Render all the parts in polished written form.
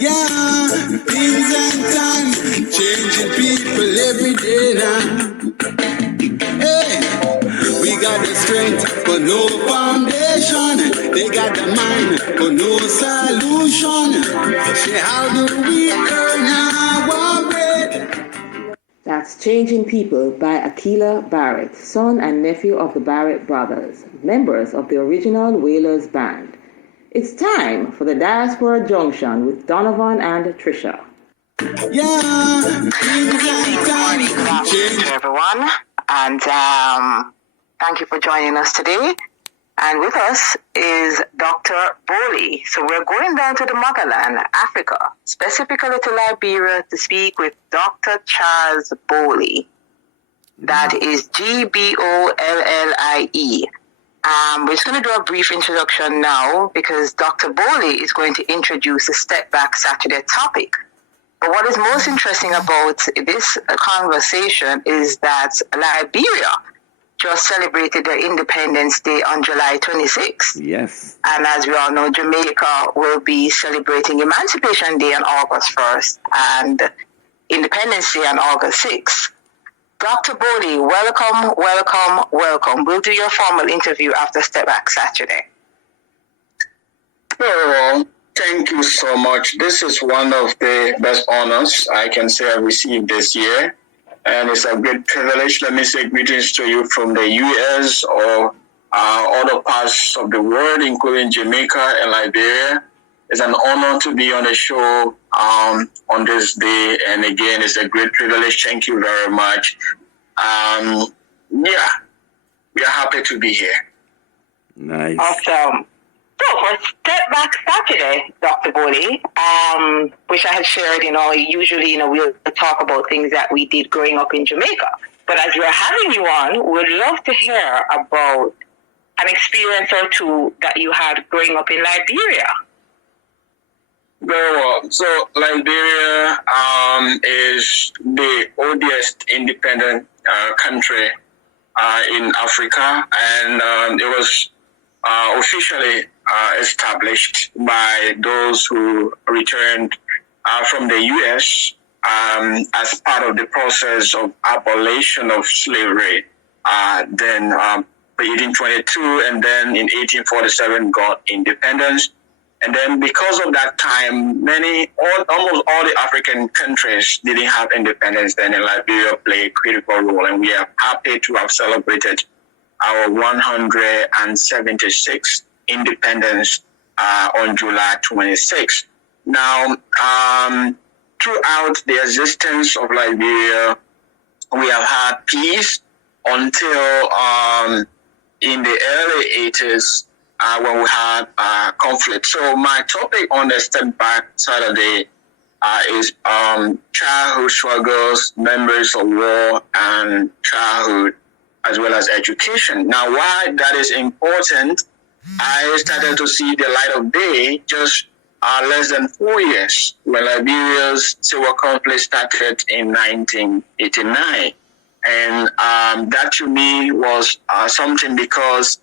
Yeah, things and times changing people every day now. Hey, we got the strength but no foundation. They got the mind but no solution. Say, how do we earn our bread? That's Changing People by Akila Barrett, son and nephew of the Barrett brothers, members of the original Wailers band. It's time for the Diaspora Junction with Donovan and Trisha. Yeah. Good morning, good afternoon to everyone, and thank you for joining us today. And with us is Dr. Gbollie. So we're going down to the motherland, Africa, specifically to Liberia, to speak with Dr. Charles Gbollie. That is Gbollie. We're just going to do a brief introduction now because Dr. Gbollie is going to introduce the Step Back Saturday topic. But what is most interesting about this conversation is that Liberia just celebrated their Independence Day on July 26th. Yes. And as we all know, Jamaica will be celebrating Emancipation Day on August 1st and Independence Day on August 6th. Dr. Gbollie, welcome, welcome, welcome. We'll do your formal interview after Step Back Saturday. Well, thank you so much. This is one of the best honors I can say I received this year. And it's a great privilege. Let me say greetings to you from the U.S. or other parts of the world, including Jamaica and Liberia. It's an honor to be on the show on this day. And again, it's a great privilege. Thank you very much. Yeah, we are happy to be here. Nice. Awesome. So for Step Back Saturday, Dr. Gbollie, which I had shared, usually, we'll talk about things that we did growing up in Jamaica. But as we're having you on, we'd love to hear about an experience or two that you had growing up in Liberia. Very well. So Liberia is the oldest independent country in Africa, and it was officially established by those who returned from the U.S. As part of the process of abolition of slavery. Then 1822, and then in 1847 got independence. And then because of that time, almost all the African countries didn't have independence then, and Liberia played a critical role. And we are happy to have celebrated our 176th independence on July 26th. Now, throughout the existence of Liberia, we have had peace until in the early 80s when we had conflict. So my topic on the Step Back Saturday is childhood struggles, memories of war, and childhood as well as education. Now, why that is important, I started to see the light of day just less than 4 years when Liberia's civil conflict started in 1989. And that to me was something because,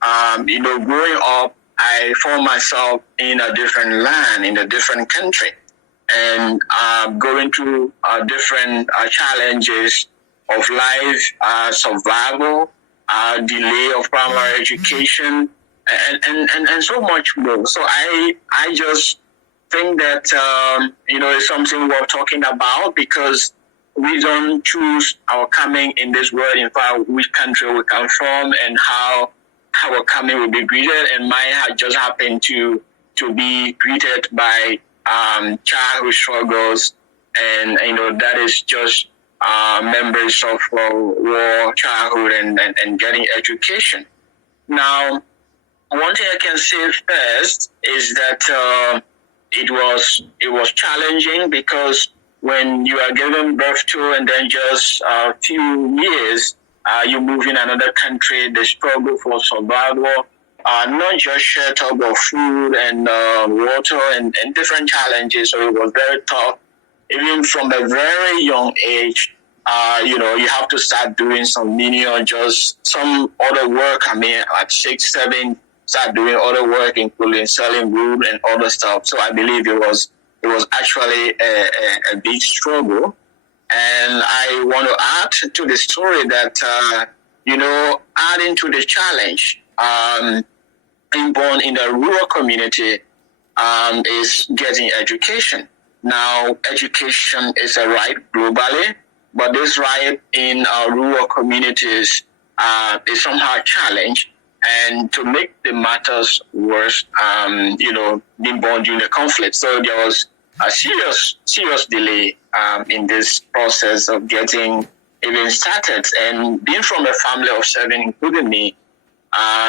growing up, I found myself in a different land, in a different country, and going through different challenges of life, survival, delay of primary education, and so much more. So I just think that, it's something worth talking about because we don't choose our coming in this world, in fact, which country we come from and how our coming will be greeted. And mine had just happened to be greeted by childhood struggles. And, that is just members of war, childhood, and getting education. Now, one thing I can say first is that it was challenging because when you are given birth to and then just a few years, you move in another country, the struggle for survival, not just shelter, but food and water and different challenges. So it was very tough. Even from a very young age, you have to start doing some menial, just some other work. At 6, 7, start doing other work, including selling wood and other stuff. So I believe it was it was actually a big struggle. And I want to add to the story that, adding to the challenge, being born in a rural community is getting education. Now, education is a right globally, but this right in rural communities is somehow challenged. And to make the matters worse, being born during the conflict. So there was a serious delay in this process of getting even started. And being from a family of 7, including me,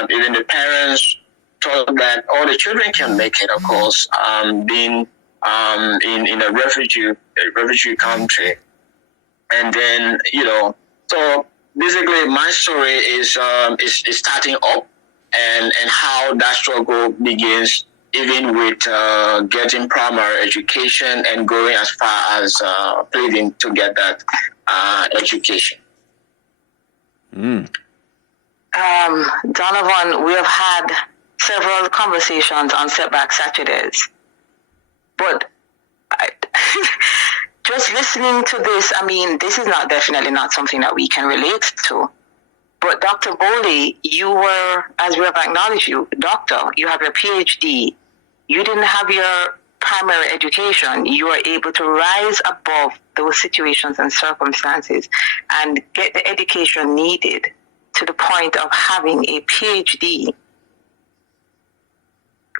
even the parents thought that all the children can make it, of course, being in a refugee country. And then, so basically my story is starting up and how that struggle begins, even with getting primary education and going as far as pleading to get that education. Donovan, we have had several conversations on Setback Saturdays, but just listening to this, this is definitely not something that we can relate to. But Dr. Gbollie, you were, as we have acknowledged you, doctor, you have your PhD. You didn't have your primary education. You were able to rise above those situations and circumstances and get the education needed to the point of having a PhD.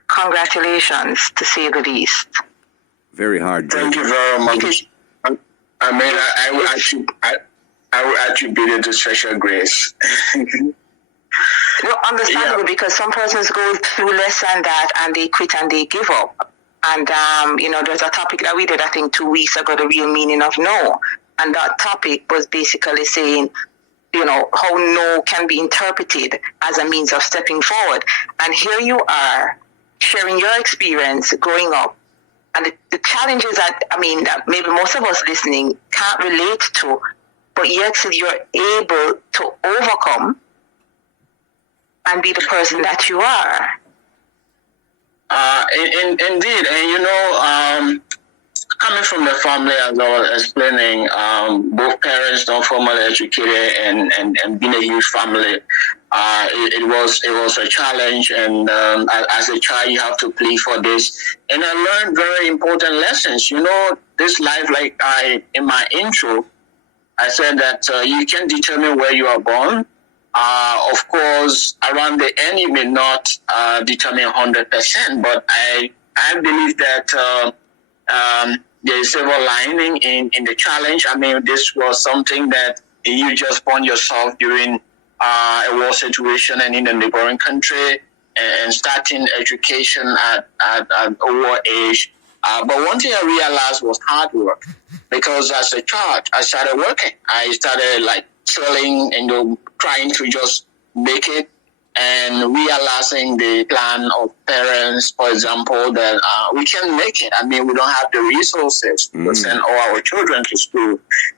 Congratulations, to say the least. Very hard. Thank you very much. I will attribute it to special grace. Understandable, because some persons go through less than that and they quit and they give up. And, there's a topic that we did, I think, 2 weeks ago, the real meaning of no. And that topic was basically saying, how no can be interpreted as a means of stepping forward. And here you are sharing your experience growing up. And the challenges that maybe most of us listening can't relate to, but yet you're able to overcome and be the person that you are. Indeed. And, coming from the family, as I was explaining, both parents not formally educated and being a huge family, it was a challenge. And as a child, you have to plead for this. And I learned very important lessons. This life, like in my intro, I said that you can determine where you are born. Of course, around the end, you may not determine 100%, but I believe that there is silver lining in the challenge. This was something that you just found yourself during a war situation and in a neighboring country and starting education at a war age. But one thing I realized was hard work, because as a child, I started working. I started selling and trying to just make it, and realizing the plan of parents, for example, that we can make it. We don't have the resources to send all our children to school.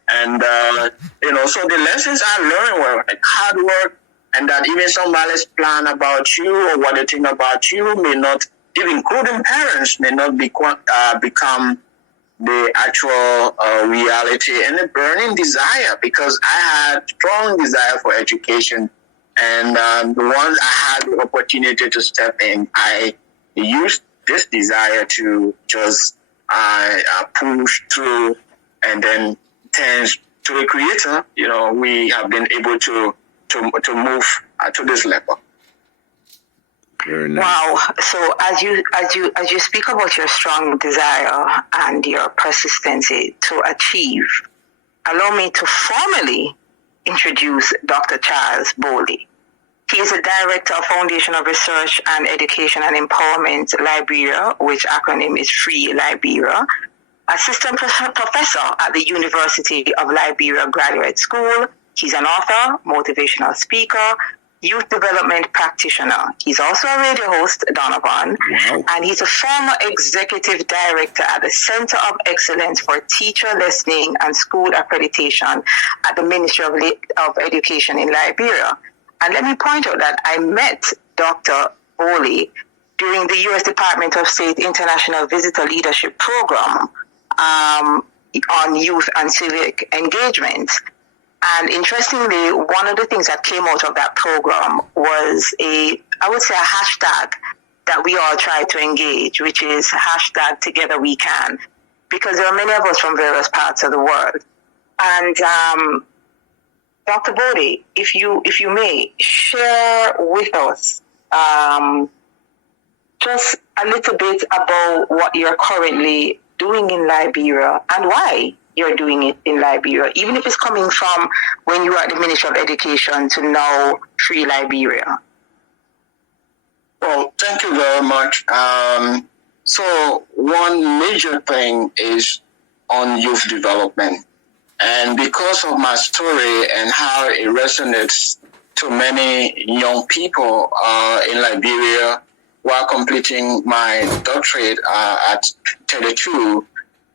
And, so the lessons I learned were hard work, and that even somebody's plan about you or what they think about you may not, even including parents, may not become the actual reality, and a burning desire, because I had strong desire for education. And the ones I had the opportunity to step in, I used this desire to just push through, and then thanks to the Creator, we have been able to move to this level. Very nice. Wow. So as you speak about your strong desire and your persistency to achieve, allow me to formally introduce Dr. Charles Gbollie. He is a director of Foundation of Research and Education and Empowerment, Liberia, which acronym is Free Liberia, assistant professor at the University of Liberia Graduate School. He's an author, motivational speaker, youth development practitioner. He's also a radio host, Donovan, and he's a former executive director at the Center of Excellence for Teacher Listening and School Accreditation at the Ministry of Education in Liberia. And let me point out that I met Dr. Gbollie during the U.S. Department of State International Visitor Leadership Program on youth and civic engagement. And interestingly, one of the things that came out of that program was a hashtag that we all try to engage, which is hashtag Together We Can, because there are many of us from various parts of the world. And Dr. Gbollie, if you may, share with us just a little bit about what you're currently doing in Liberia and why you're doing it in Liberia, even if it's coming from when you were at the Ministry of Education to now Free Liberia. Well, thank you very much. So one major thing is on youth development. And because of my story and how it resonates to many young people in Liberia while completing my doctorate at 32,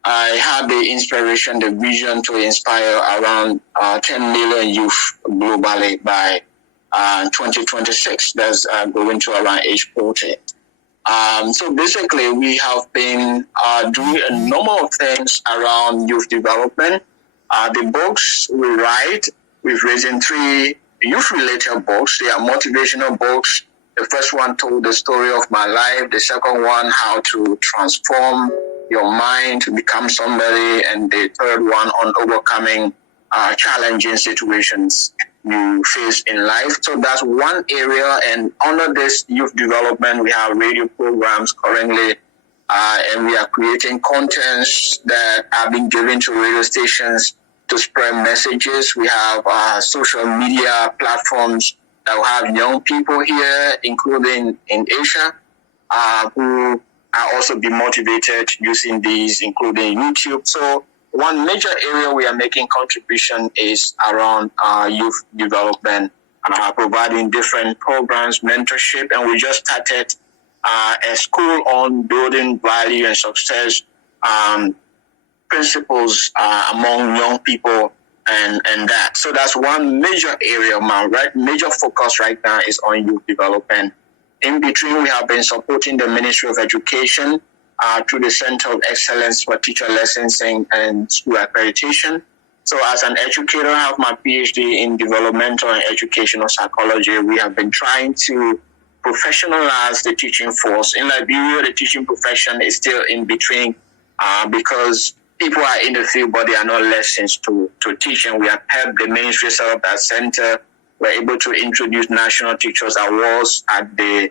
I had the inspiration, the vision to inspire around 10 million youth globally by 2026. That's going to around age 40. So basically, we have been doing a number of things around youth development. The books we write, we've written 3 youth-related books. They are motivational books. The first one told the story of my life. The second one, how to transform your mind to become somebody. And the third one on overcoming challenging situations you face in life. So that's one area. And under this youth development, we have radio programs currently, and we are creating contents that have been given to radio stations to spread messages. We have social media platforms that will have young people here, including in Asia, who are also be motivated using these, including YouTube. So one major area we are making contribution is around youth development, providing different programs, mentorship, and we just started a school on building value and success principles among young people and that. So that's one major area of my major focus right now is on youth development. In between, we have been supporting the Ministry of Education through the Center of Excellence for Teacher Licensing and School Accreditation. So as an educator, I have my PhD in developmental and educational psychology. We have been trying to professionalize the teaching force. In Liberia, the teaching profession is still in between because people are in the field, but they are not licensed to teach. And we have helped the ministry set up that center. We're able to introduce National Teachers Awards at the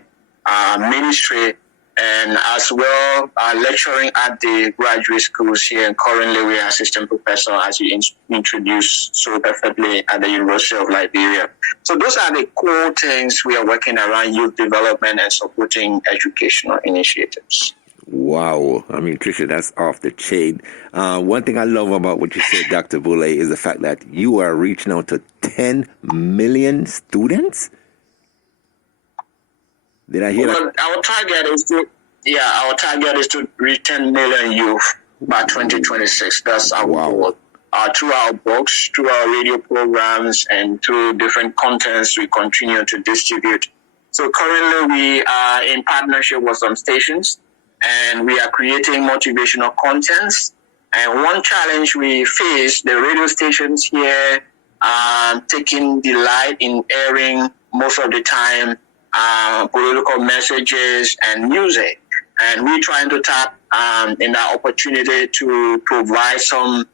ministry, and as well lecturing at the graduate schools here. And currently we are assistant professor, as you introduced so perfectly, at the University of Liberia. So those are the core things we are working around youth development and supporting educational initiatives. Wow. I mean, Tricia, that's off the chain. One thing I love about what you said, Dr. Gbollie, is the fact that you are reaching out to 10 million students? Did I hear that? Our target is to reach 10 million youth by 2026. That's our goal. Through our books, through our radio programs, and through different contents we continue to distribute. So currently we are in partnership with some stations, and we are creating motivational contents. And one challenge we face, the radio stations here taking delight in airing most of the time political messages and music. And we're trying to tap in that opportunity to provide some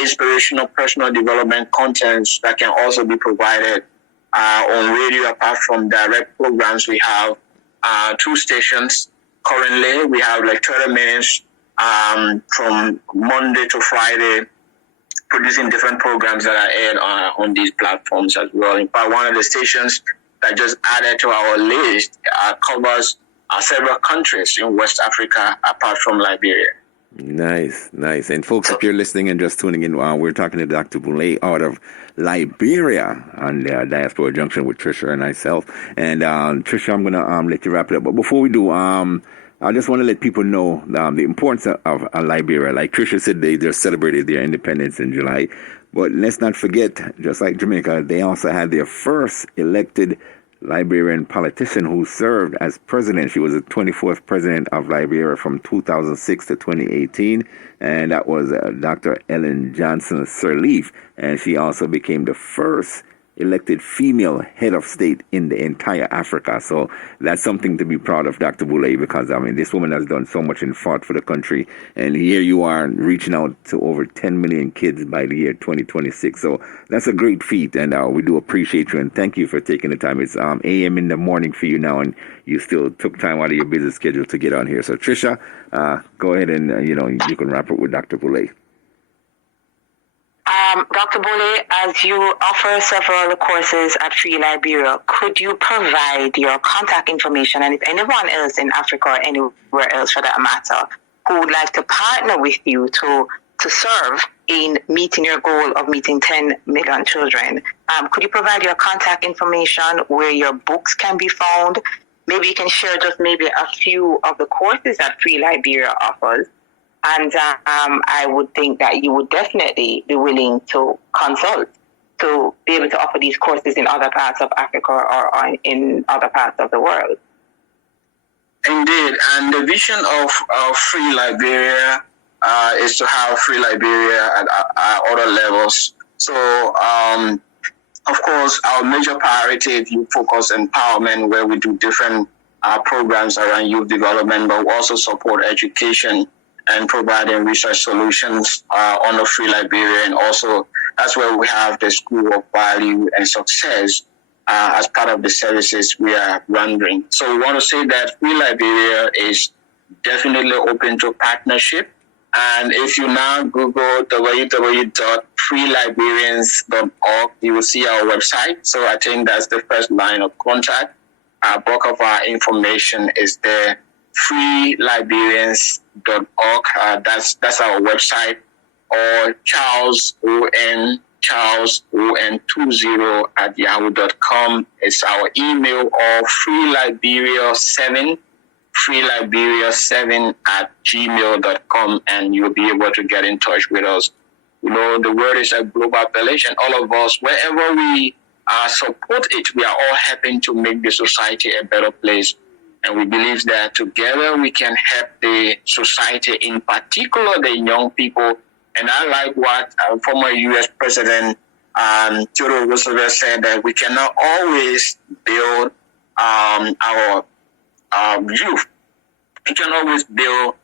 inspirational personal development contents that can also be provided on radio apart from direct programs. We have 2 stations. Currently, we have like 30 minutes from Monday to Friday, producing different programs that are aired on these platforms as well. In fact, one of the stations that just added to our list covers several countries in West Africa apart from Liberia. Nice. And folks, if you're listening and just tuning in, we're talking to Dr. Gbollie out of Liberia on the Diaspora Junction with Tricia and myself. And Tricia, I'm going to let you wrap it up. But before we do, I just want to let people know the importance of Liberia. Like Tricia said, they just celebrated their independence in July. But let's not forget, just like Jamaica, they also had their first elected Liberian politician who served as president. She was the 24th president of Liberia from 2006 to 2018, and that was Dr. Ellen Johnson Sirleaf, and she also became the first elected female head of state in the entire Africa. So that's something to be proud of, Dr. Gbollie, because I mean, this woman has done so much and fought for the country, and here you are reaching out to over 10 million kids by the year 2026. So that's a great feat, and we do appreciate you, and thank you for taking the time. It's a.m. in the morning for you now, and you still took time out of your busy schedule to get on here. So Trisha, go ahead and you can wrap up with Dr. Gbollie. Dr. Gbollie, as you offer several courses at Free Liberia, could you provide your contact information, and if anyone else in Africa or anywhere else for that matter who would like to partner with you to serve in meeting your goal of meeting 10 million children, could you provide your contact information, where your books can be found? Maybe you can share just maybe a few of the courses that Free Liberia offers. And I would think that you would definitely be willing to consult to be able to offer these courses in other parts of Africa or in other parts of the world. Indeed, and the vision of Free Liberia is to have Free Liberia at other levels. So, of course, our major priority is youth focus empowerment, where we do different programs around youth development, but we also support education and providing research solutions on the Free Liberia. And also, that's where we have the School of Value and Success as part of the services we are rendering. So we want to say that Free Liberia is definitely open to partnership. And if you now Google www.freeliberians.org, you will see our website. So I think that's the first line of contact. Our bulk of our information is there. freeliberians.org. That's our website. Or charlesgbollie20@yahoo.com is our email, or freeliberia7@gmail.com, and you'll be able to get in touch with us. You know, the word is a global village, and all of us, wherever we support it, we are all helping to make the society a better place. And we believe that together we can help the society, in particular the young people. And I like what former U.S. President Theodore Roosevelt said, that we cannot always build our youth. We can always build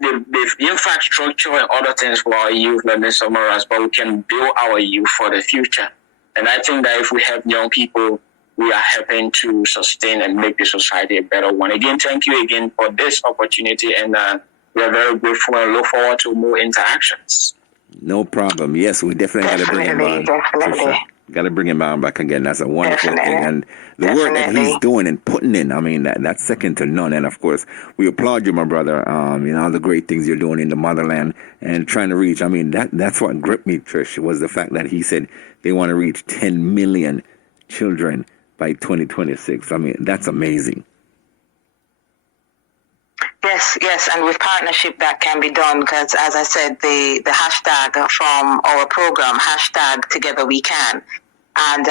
the infrastructure and other things for our youth, let me summarize, but we can build our youth for the future. And I think that if we help young people, we are helping to sustain and make the society a better one. Again, thank you again for this opportunity, and we are very grateful and look forward to more interactions. No problem. Yes, we definitely got to bring him on. Definitely. Got to bring him on back again. That's a wonderful thing. And the work that he's doing and putting in, I mean, that's second to none. And of course, we applaud you, my brother. All the great things you're doing in the motherland and trying to reach. I mean, that's what gripped me, Trish, was the fact that he said they want to reach 10 million children by 2026. I mean, that's amazing. Yes, and with partnership that can be done, because as I said, the hashtag from our program, #TogetherWeCan. And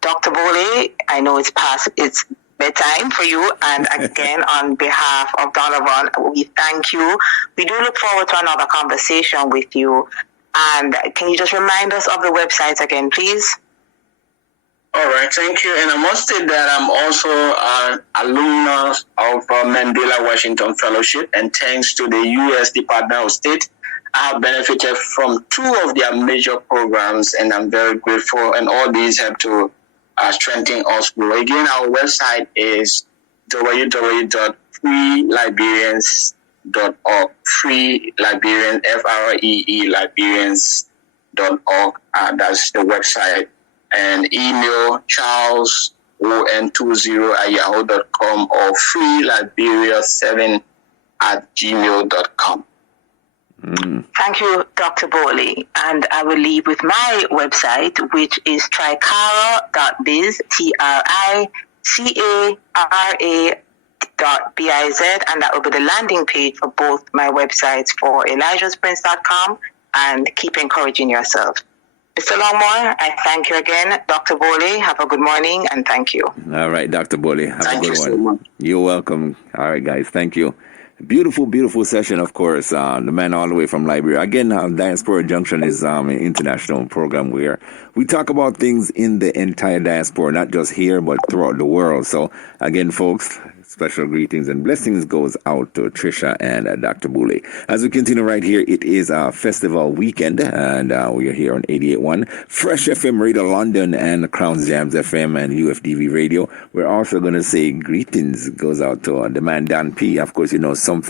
Dr. Gbollie, I know it's bedtime for you, and again, on behalf of Donovan, we thank you. We do look forward to another conversation with you. And can you just remind us of the website again, please? All right, thank you. And I must say that I'm also an alumnus of Mandela Washington Fellowship, and thanks to the U.S. Department of State, I have benefited from 2 of their major programs, and I'm very grateful. And all these help to strengthen us. Again, our website is www.freeliberians.org. Free Liberian, FREE Liberians.org. That's the website. And email charlesgbollie20@yahoo.com or freeliberia7@gmail.com. Thank you, Dr. Gbollie. And I will leave with my website, which is tricara.biz, TRICARA.biz, and that will be the landing page for both my websites for ElijahsPrince.com and Keep Encouraging Yourself. Mr. Longmore, I thank you again. Dr. Gbollie, have a good morning and thank you. All right, Dr. Gbollie, have Thank a good you one. so much. You're welcome. All right, guys, thank you. Beautiful, beautiful session, of course. The man all the way from Liberia. Again, Diaspora Junction is an international program where we talk about things in the entire diaspora, not just here, but throughout the world. So, again, folks, special greetings and blessings goes out to Trisha and Dr. Gbollie. As we continue right here, it is a festival weekend, and we are here on 88.1 Fresh FM Radio London and Crown Jams FM and UFDV Radio. We're also going to say greetings goes out to the man Dan P. Of course, you know, some